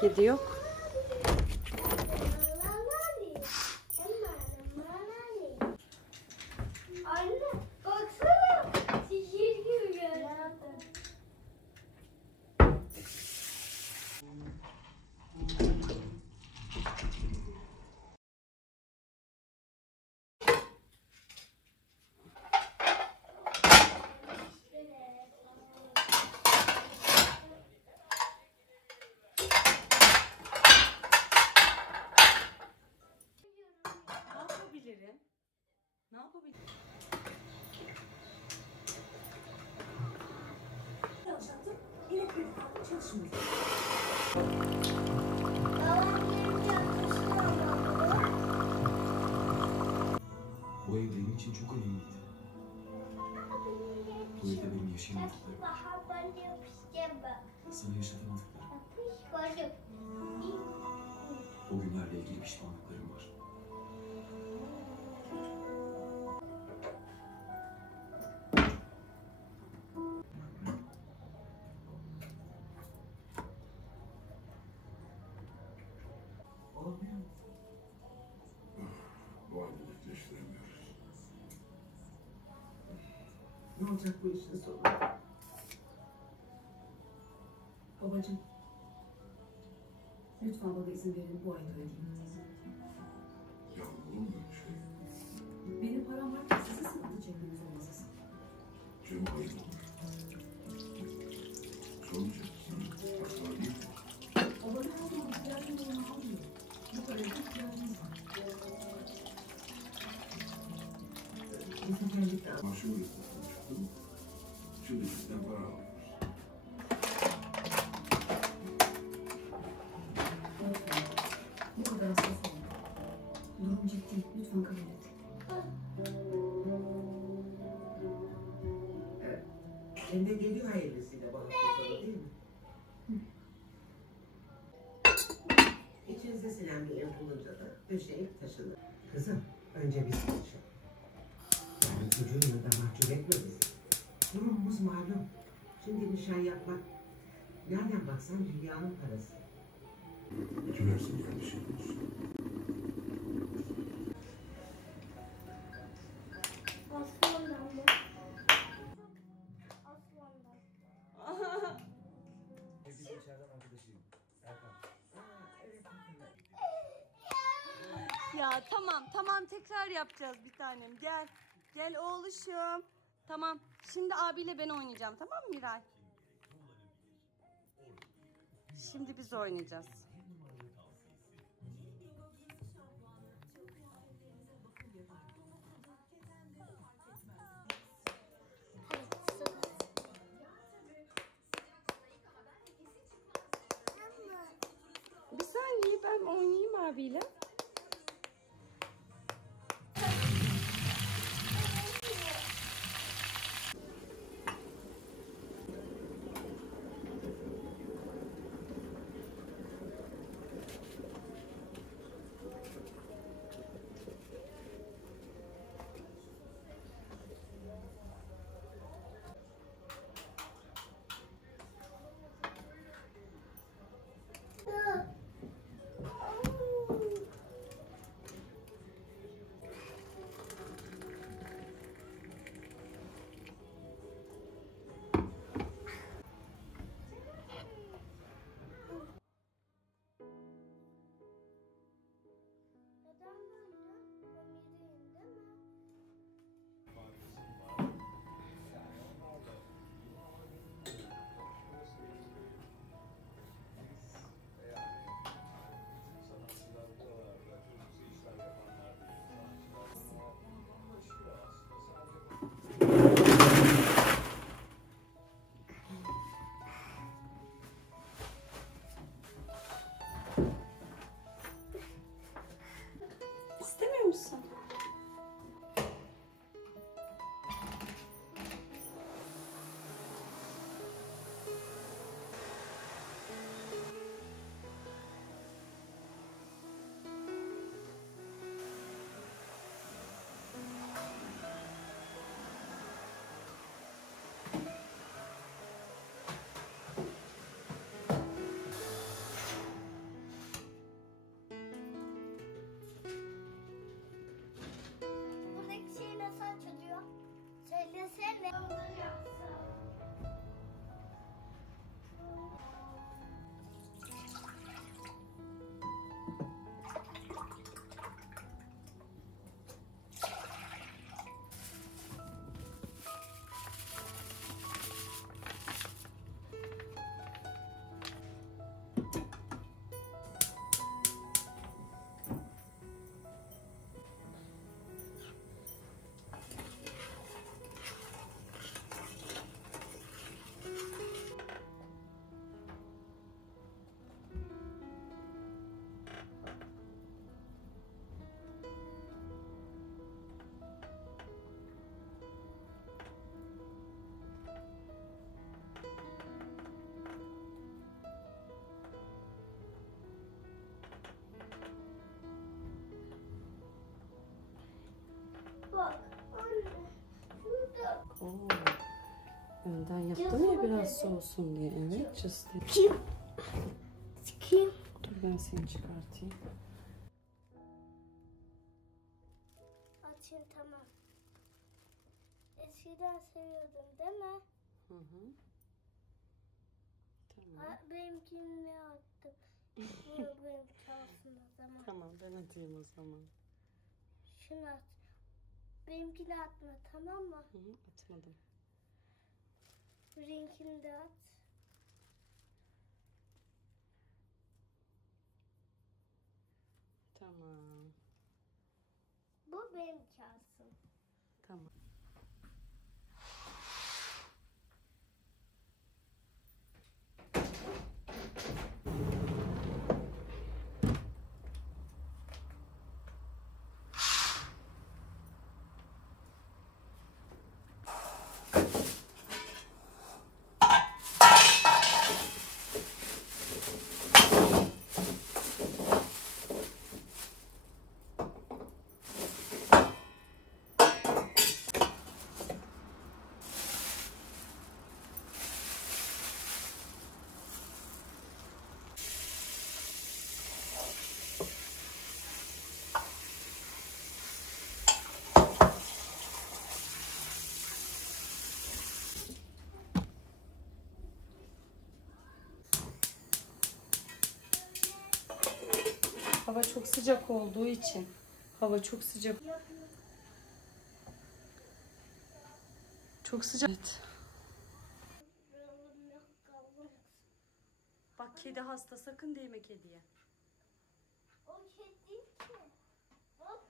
Kedi yok. Anne baksana. Sihir gibi geldi. Ne yapabilirim? Elektrik kartı çalışmıyor. Bu ev benim için çok önemliydi. Bu evde benim yaşayamadıklarım, sana yaşatamadıklarım. O günlerle ilgili pişmanlıklarım var. Olmuyor mu? Bu halde netleştiremiyoruz. Ne olacak bu işin sonu? Babacığım. Lütfen bana izin verin, bu ayda ödeyeyim. Yavrum olur mu öyle şey? Benim param varken size sıkıntı çekmeniz olmaz. Canım hayır olur. Sormayacaksın. Asla değil mi? O bana her zaman ihtiyacım olanı almıyor. Bu paraya da ihtiyacımız var. Bizim kendikten. Maaşı öyle çıktı mı? Şimdi bizden para alıyoruz. Bu kadar hassas olun. Durum ciddi. Lütfen kabul et. Evet. Şimdi geliyor hayırlısıyla bu hafta sonu değil mi? İçinize sinen bir ev bulunca da döşeyip taşınır. Kızım, önce biz konuşalım. Yani çocuğunla da mahcup etme bizi. Durumumuz malum. Şimdi nişan yapmak, nereden baksan dünyanın parası. Tülersin kardeşim olsun. Aslandan mı? Aslandan. Bizim içeriden arkadaşıyım. Erkan. Evet, hatırladım. Ya tamam tekrar yapacağız bir tanem. Gel. Gel oğluşum. Tamam. Şimdi abiyle ben oynayacağım, tamam mı Miray? Şimdi biz oynayacağız. Bir saniye ben oynayayım abiyle. Bak anne. Şurada. Oo. Önden yaptım ya biraz soğusun diye. Evet, just Kim? dur ben seni çıkartayım. Açın tamam. Eskiden seviyordum değil mi? Hı hı. Tamam. Benimkini ne attım? Bunu benim çalsın o zaman. Tamam, ben atayım o zaman. Şunu at. Benimkini atma tamam mı? Hı hı, atmadım. Benimkini de at. Tamam. Bu benim çalsın. Tamam. Hava çok sıcak olduğu için. Hava çok sıcak. Çok sıcak. Evet. Bak kedi hasta, sakın değme kediye. O kedi ki. Hop.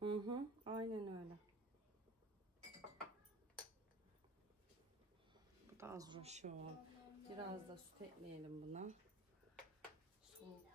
Hı hı, aynen öyle. Bu da az uğraşıyor. Biraz da süt ekleyelim buna. Soğuk.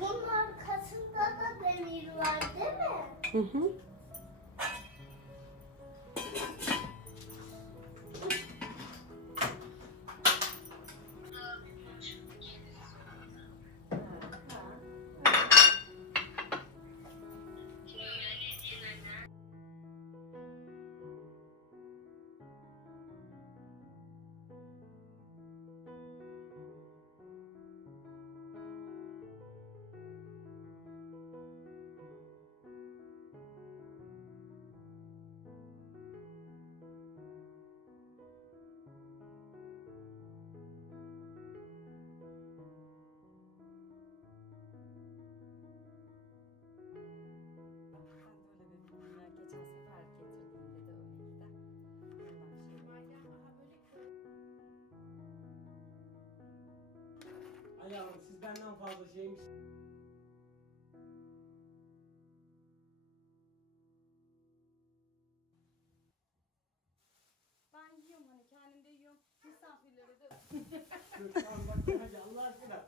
Bunun arkasında da demir var değil mi? Hı hı. Geçen sefer getirdiğimde de öyleydi de. Ay yavrum siz benden fazla şeymiş. Ben yiyorum hani kendim de yiyorum. Misafirlere de Dur tamam bak hadi Allah aşkına.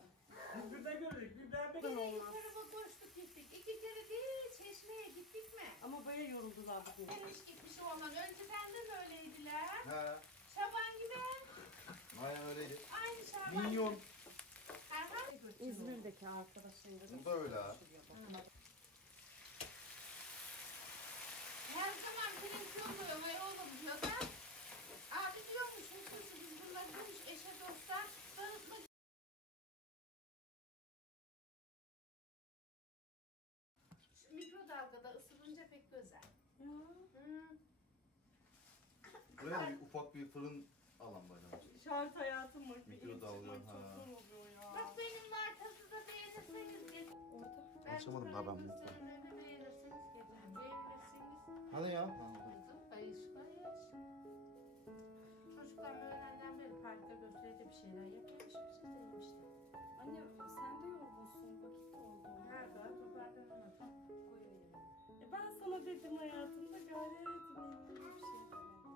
Biz burada gördük bir beğenmek. olmaz. tarafa koştuk gittik. 2 kere değil Çeşme'ye gittik mi? Ama böyle yoruldular bugün. Gelmiş gitmiş oğlan. Önce sende de öyleydiler. He. Şaban gibi. Aynen öyleydi. Aynı Şaban. Minyon. Erhan. İzmir'deki arkadaşım da. Bu da öyle ha. Her zaman televizyon koyuyor oğlum diyor da. Abi diyormuş hususu biz bunlar demiş eşe dosta dağıtmak. Şu mikrodalgada ısırınca pek güzel. Buraya bir ufak bir fırın alan böyle. Şart hayatım var. Mikrodalga, ha. oluyor ya. Bak benim var tadı da beğenirseniz gelin. Orada. Açamadım daha ben bunu. Beğenirseniz gelin. Beğenmezseniz Hani ya? kızım kayış kayış. Çocuklar öğlenden beri parka götürece bir şeyler yapmış. Siz de yemişler. Anne sen de yorgunsun. Vakit oldu. Her kadar toparlanamadım. Ben sana dedim hayatımda gayret edeyim. Bir şey demedim.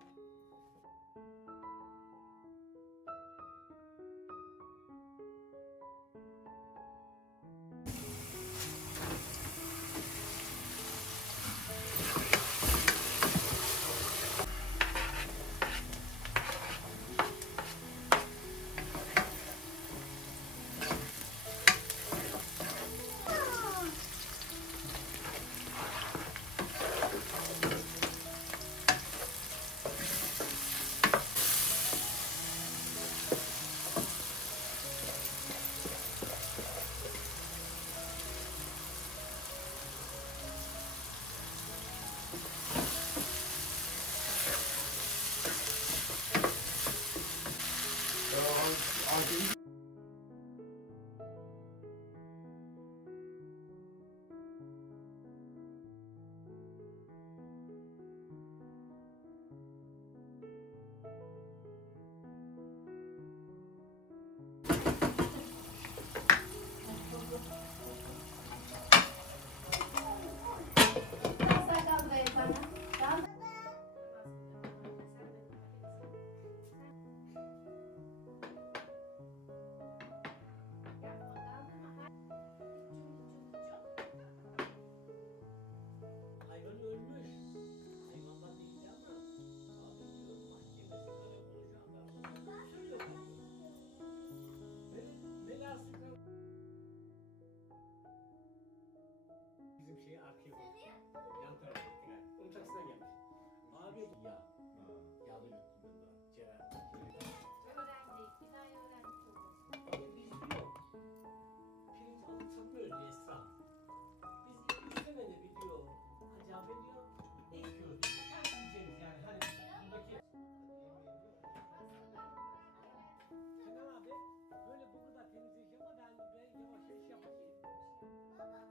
Biraz daha kaldırayım bana. Kaldır. Hayvan ölmüş. Hayvanlar değil ama abi diyor mahkemesi karakolacağım ben. Söylüyor. Velhasıl bizim şeyi arkaya koyduk. Yan tarafa gittiler. Onun taksiden gelmiş. Abi ya. Yağlı yuttum ben daha. Ceren. Öğrendik. Bir daha öğrendik olmasın. Abi biz diyor. Pirinç alıp satmıyoruz Esra. Biz 2 senede bir diyor. Acaba diyor. Ekiyoruz. Her yiyeceğimiz yani. Hani buradaki. Kenan abi böyle bu kadar temizleyeceğim ama ben yavaş yavaş yapayım. Ama